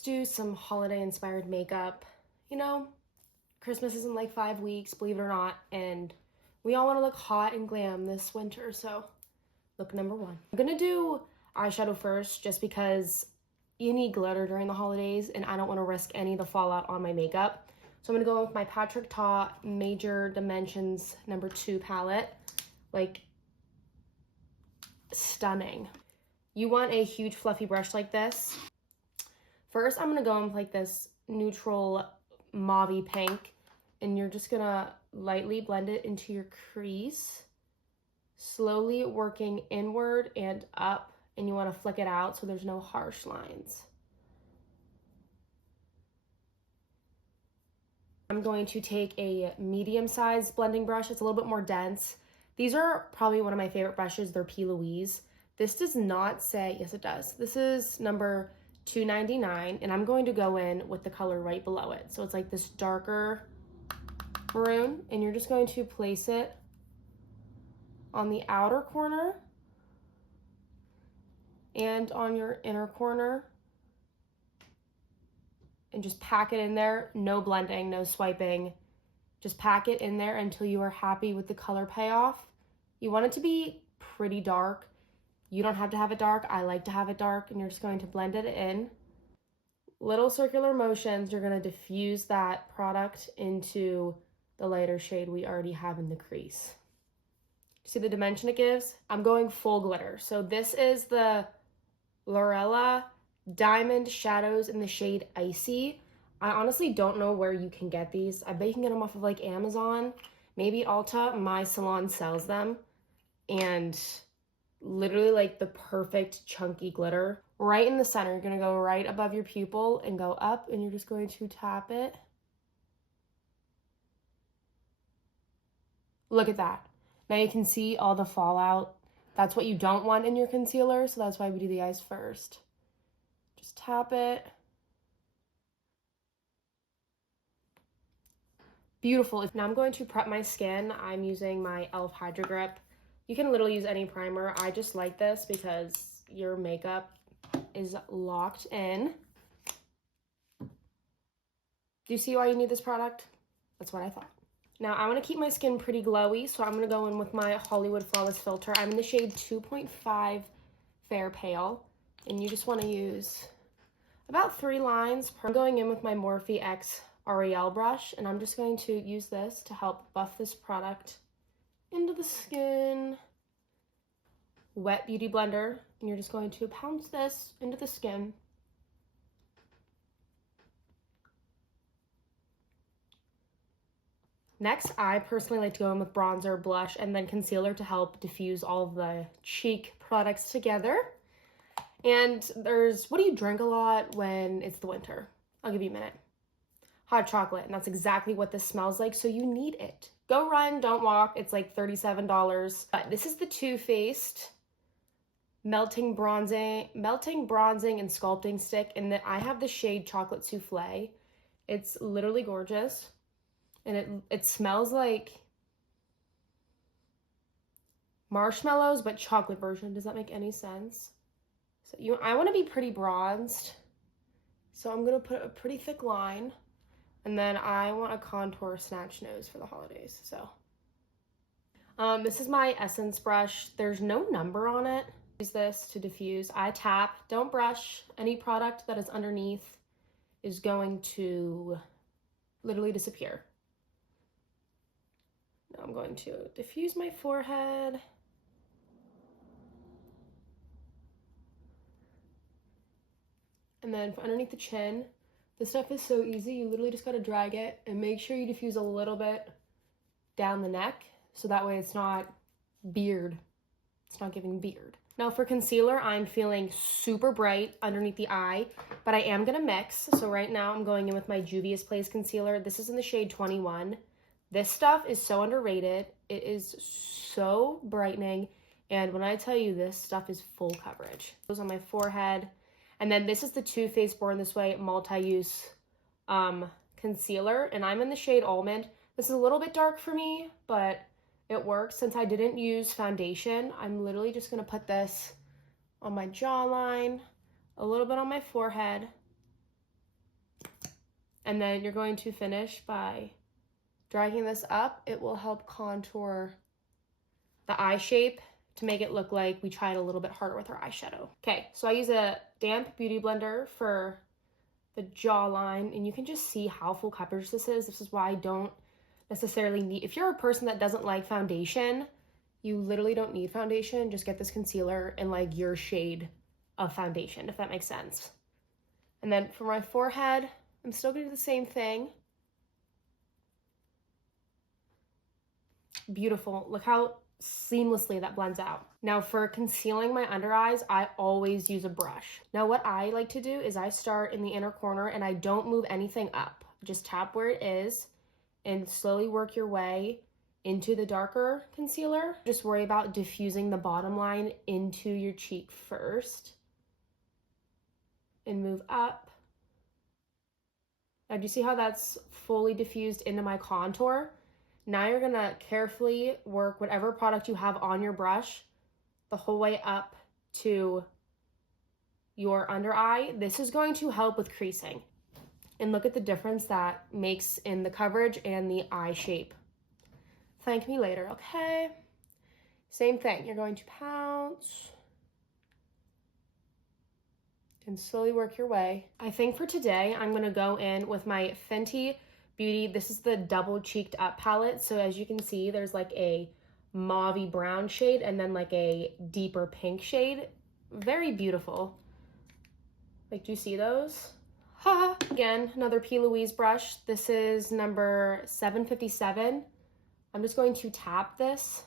let's do some holiday inspired makeup. You know, Christmas is in like 5 weeks, believe it or not, and we all want to look hot and glam this winter, so look number one. I'm gonna do eyeshadow first just because you need glitter during the holidays and I don't want to risk any of the fallout on my makeup. So I'm gonna go in with my Patrick Ta Major Dimensions number 2 palette. Like, stunning. You want a huge fluffy brush like this. First, I'm gonna go in with like this neutral mauve pink, and you're just gonna lightly blend it into your crease, slowly working inward and up, and you wanna flick it out so there's no harsh lines. I'm going to take a medium-sized blending brush. It's a little bit more dense. These are probably one of my favorite brushes. They're P. Louise. This does not say, yes it does. This is number 299, and I'm going to go in with the color right below it. So it's like this darker maroon, and you're just going to place it on the outer corner and on your inner corner, and just pack it in there. No blending, no swiping. Just pack it in there until you are happy with the color payoff. You want it to be pretty dark. You don't have to have it dark. I like to have it dark, and you're just going to blend it in. Little circular motions, you're going to diffuse that product into the lighter shade we already have in the crease. See the dimension it gives? I'm going full glitter. So this is the Lorella Diamond Shadows in the shade Icy. I honestly don't know where you can get these. I bet you can get them off of like Amazon, maybe Ulta. My salon sells them, and literally like the perfect chunky glitter. Right in the center, you're gonna go right above your pupil and go up, and you're just going to tap it. Look at that. Now you can see all the fallout. That's what you don't want in your concealer, so that's why we do the eyes first. Just tap it. Beautiful. Now I'm going to prep my skin. I'm using my e.l.f. Hydra Grip. You can literally use any primer. I just like this because your makeup is locked in. Do you see why you need this product? That's what I thought. Now I want to keep my skin pretty glowy, so I'm going to go in with my Hollywood Flawless Filter. I'm in the shade 2.5 Fair Pale, and you just want to use about 3 lines. I'm going in with my Morphe X Ariel brush, and I'm just going to use this to help buff this product into the skin. Wet Beauty Blender, and you're just going to pounce this into the skin. Next, I personally like to go in with bronzer, blush, and then concealer to help diffuse all of the cheek products together. And what do you drink a lot when it's the winter? I'll give you a minute. Hot chocolate, and that's exactly what this smells like, so you need it. Go run, don't walk. It's like $37. But this is the Too Faced melting bronzing and sculpting stick, and I have the shade Chocolate Souffle. It's literally gorgeous, and it smells like marshmallows, but chocolate version. Does that make any sense? So I want to be pretty bronzed, so I'm gonna put a pretty thick line. And then I want a contour snatch nose for the holidays, so. This is my Essence brush. There's no number on it. Use this to diffuse. I tap, don't brush. Any product that is underneath is going to literally disappear. Now I'm going to diffuse my forehead. And then for underneath the chin, this stuff is so easy. You literally just got to drag it and make sure you diffuse a little bit down the neck, so that way it's not beard. It's not giving beard. Now for concealer, I'm feeling super bright underneath the eye, but I am going to mix. So right now I'm going in with my Juvia's Place concealer. This is in the shade 21. This stuff is so underrated. It is so brightening. And when I tell you this stuff is full coverage. It goes on my forehead. And then this is the Too Faced Born This Way multi-use concealer, and I'm in the shade Almond. This is a little bit dark for me, but it works. Since I didn't use foundation, I'm literally just going to put this on my jawline, a little bit on my forehead, And then you're going to finish by dragging this up. It will help contour the eye shape to make it look like we tried a little bit harder with our eyeshadow. Okay, so I use a damp beauty blender for the jawline, and you can just see how full coverage this is. This is why I don't necessarily need, if you're a person that doesn't like foundation, you literally don't need foundation. Just get this concealer in like your shade of foundation, if that makes sense. And then for my forehead, I'm still gonna do the same thing. Beautiful. Look how seamlessly that blends out. Now for concealing my under eyes, I always use a brush. Now what I like to do is I start in the inner corner and I don't move anything up. Just tap where it is and slowly work your way into the darker concealer. Just worry about diffusing the bottom line into your cheek first and move up. Now do you see how that's fully diffused into my contour? Now you're gonna carefully work whatever product you have on your brush the whole way up to your under eye. This is going to help with creasing. And look at the difference that makes in the coverage and the eye shape. Thank me later, okay? Same thing, you're going to pounce and slowly work your way. I think for today, I'm gonna go in with my Fenty Beauty. This is the double cheeked up palette. So as you can see, there's like a mauvey brown shade and then like a deeper pink shade. Very beautiful. Like, do you see those? Ha! Again, another P. Louise brush. This is number 757. I'm just going to tap this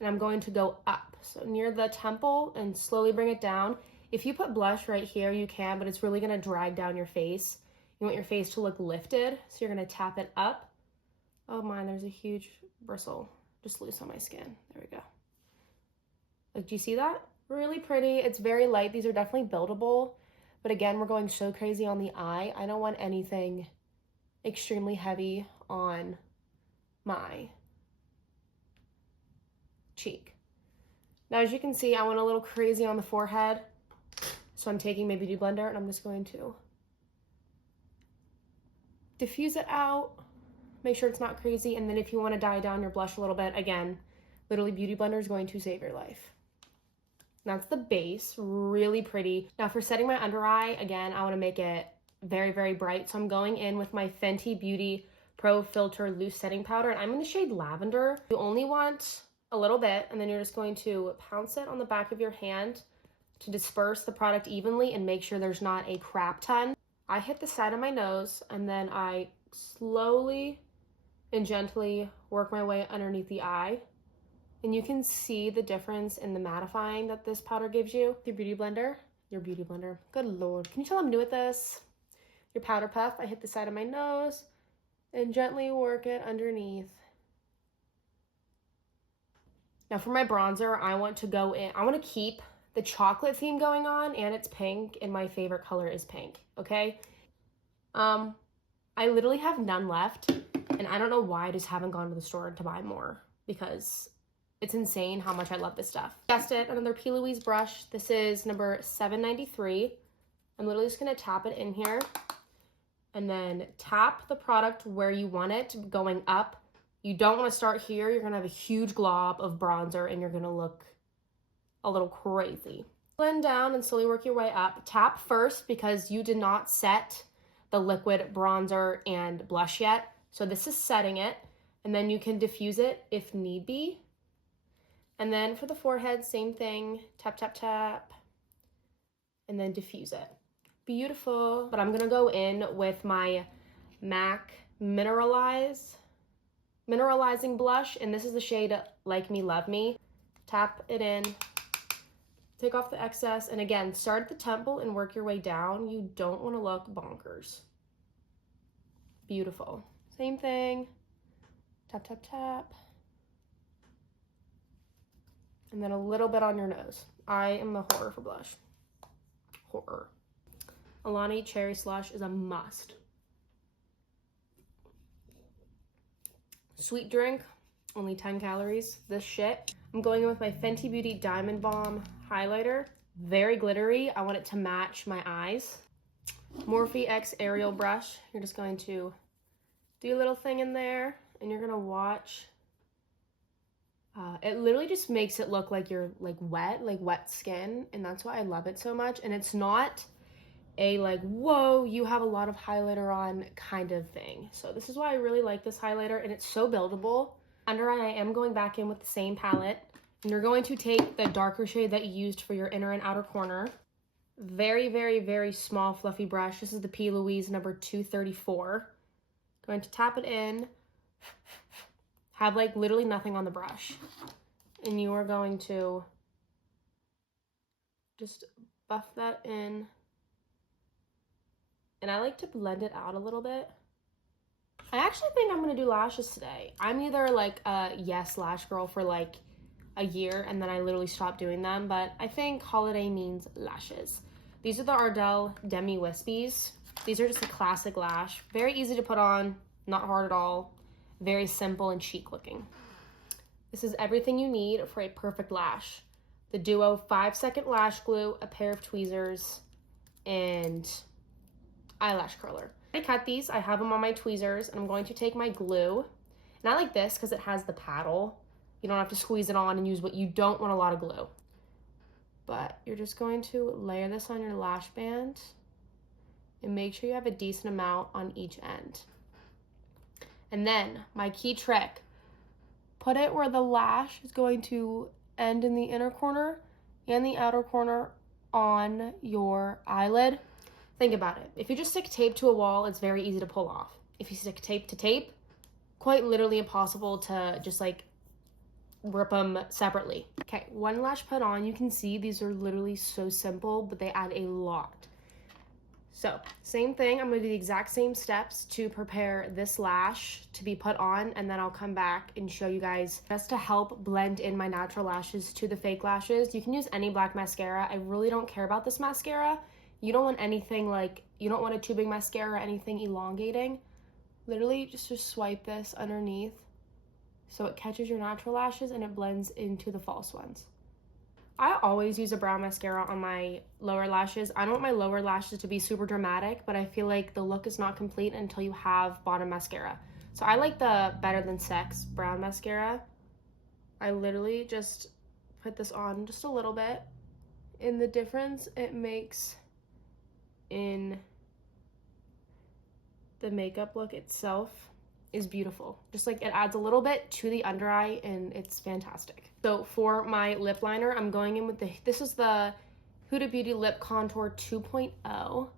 and I'm going to go up. So near the temple and slowly bring it down. If you put blush right here, you can, but it's really gonna drag down your face. You want your face to look lifted, so you're gonna tap it up. Oh my, there's a huge bristle just loose on my skin. There we go. Like, do you see that? Really pretty. It's very light. These are definitely buildable, but again, we're going so crazy on the eye. I don't want anything extremely heavy on my cheek. Now, as you can see, I went a little crazy on the forehead, so I'm taking my beauty blender and I'm just going to diffuse it out, make sure it's not crazy, and then if you want to dye down your blush a little bit, again, literally Beauty Blender is going to save your life. That's the base, really pretty. Now for setting my under eye, again, I want to make it very, very bright, so I'm going in with my Fenty Beauty Pro Filter Loose Setting Powder, and I'm in the shade Lavender. You only want a little bit, and then you're just going to pounce it on the back of your hand to disperse the product evenly and make sure there's not a crap ton. I hit the side of my nose and then I slowly and gently work my way underneath the eye. And you can see the difference in the mattifying that this powder gives you. Your beauty blender, good Lord. Can you tell I'm new at this? Your powder puff, I hit the side of my nose and gently work it underneath. Now for my bronzer, I want to keep the chocolate theme going on, and it's pink, and my favorite color is pink, okay? I literally have none left, and I don't know why I just haven't gone to the store to buy more, because it's insane how much I love this stuff. Guessed it, another P. Louise brush. This is number 793. I'm literally just gonna tap it in here, and then tap the product where you want it going up. You don't wanna start here. You're gonna have a huge glob of bronzer, and you're gonna look a little crazy. Blend down and slowly work your way up. Tap first because you did not set the liquid bronzer and blush yet. So this is setting it, and then you can diffuse it if need be. And then for the forehead, same thing. Tap, tap, tap, and then diffuse it. Beautiful. But I'm gonna go in with my MAC Mineralizing Blush, and this is the shade Like Me, Love Me. Tap it in. Take off the excess, and again, start at the temple and work your way down. You don't want to look bonkers. Beautiful. Same thing. Tap, tap, tap. And then a little bit on your nose. I am a horror for blush. Horror. Alani Cherry Slush is a must. Sweet drink, only 10 calories. This shit. I'm going in with my Fenty Beauty Diamond Bomb highlighter. Very glittery. I want it to match my eyes. Morphe X Aerial brush. You're just going to do a little thing in there, and you're gonna watch. It literally just makes it look like you're like wet skin, and that's why I love it so much. And it's not a like, whoa, you have a lot of highlighter on kind of thing. So this is why I really like this highlighter, and it's so buildable. Under eye, I am going back in with the same palette, and you're going to take the darker shade that you used for your inner and outer corner. Very, very, very small fluffy brush. This is the P. Louise number 234. Going to tap it in, have like literally nothing on the brush, and you are going to just buff that in. And I like to blend it out a little bit. I actually think I'm gonna do lashes today. I'm either like a yes lash girl for like a year and then I literally stopped doing them, but I think holiday means lashes. These are the Ardell Demi Wispies. These are just a classic lash. Very easy to put on, not hard at all. Very simple and chic looking. This is everything you need for a perfect lash. The Duo 5-second lash glue, a pair of tweezers, and eyelash curler. I cut these, I have them on my tweezers, and I'm going to take my glue. And I like this because it has the paddle. You don't have to squeeze it on and use what you don't want a lot of glue. But you're just going to layer this on your lash band and make sure you have a decent amount on each end. And then my key trick, put it where the lash is going to end in the inner corner and the outer corner on your eyelid. Think about it. If you just stick tape to a wall, it's very easy to pull off. If you stick tape to tape, quite literally impossible to just like rip them separately. Okay, one lash put on. You can see these are literally so simple, but they add a lot. So same thing, I'm gonna do the exact same steps to prepare this lash to be put on, and then I'll come back and show you guys just to help blend in my natural lashes to the fake lashes. You can use any black mascara. I really don't care about this mascara. You don't want anything like, you don't want a too big mascara or anything elongating. Literally just swipe this underneath so it catches your natural lashes and it blends into the false ones. I always use a brown mascara on my lower lashes. I don't want my lower lashes to be super dramatic, but I feel like the look is not complete until you have bottom mascara. So I like the Better Than Sex brown mascara. I literally just put this on just a little bit, and the difference it makes in the makeup look itself is beautiful. Just like it adds a little bit to the under eye and it's fantastic. So for my lip liner, I'm going in with this is the Huda Beauty Lip Contour 2.0.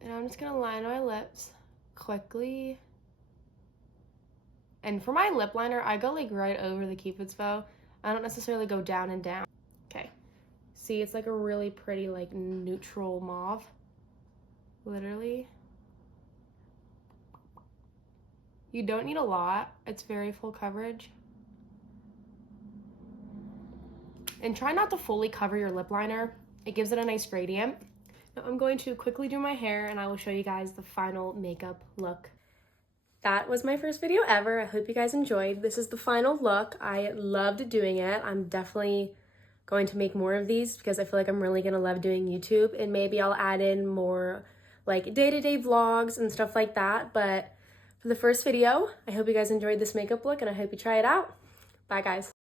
And I'm just gonna line my lips quickly. And for my lip liner, I go like right over the Cupid's bow. I don't necessarily go down and down. Okay, see, it's like a really pretty like neutral mauve, literally. You don't need a lot. It's very full coverage. And try not to fully cover your lip liner. It gives it a nice gradient. Now I'm going to quickly do my hair and I will show you guys the final makeup look. That was my first video ever. I hope you guys enjoyed. This is the final look. I loved doing it. I'm definitely going to make more of these because I feel like I'm really gonna love doing YouTube, and maybe I'll add in more like day-to-day vlogs and stuff like that. But for the first video, I hope you guys enjoyed this makeup look and I hope you try it out. Bye guys.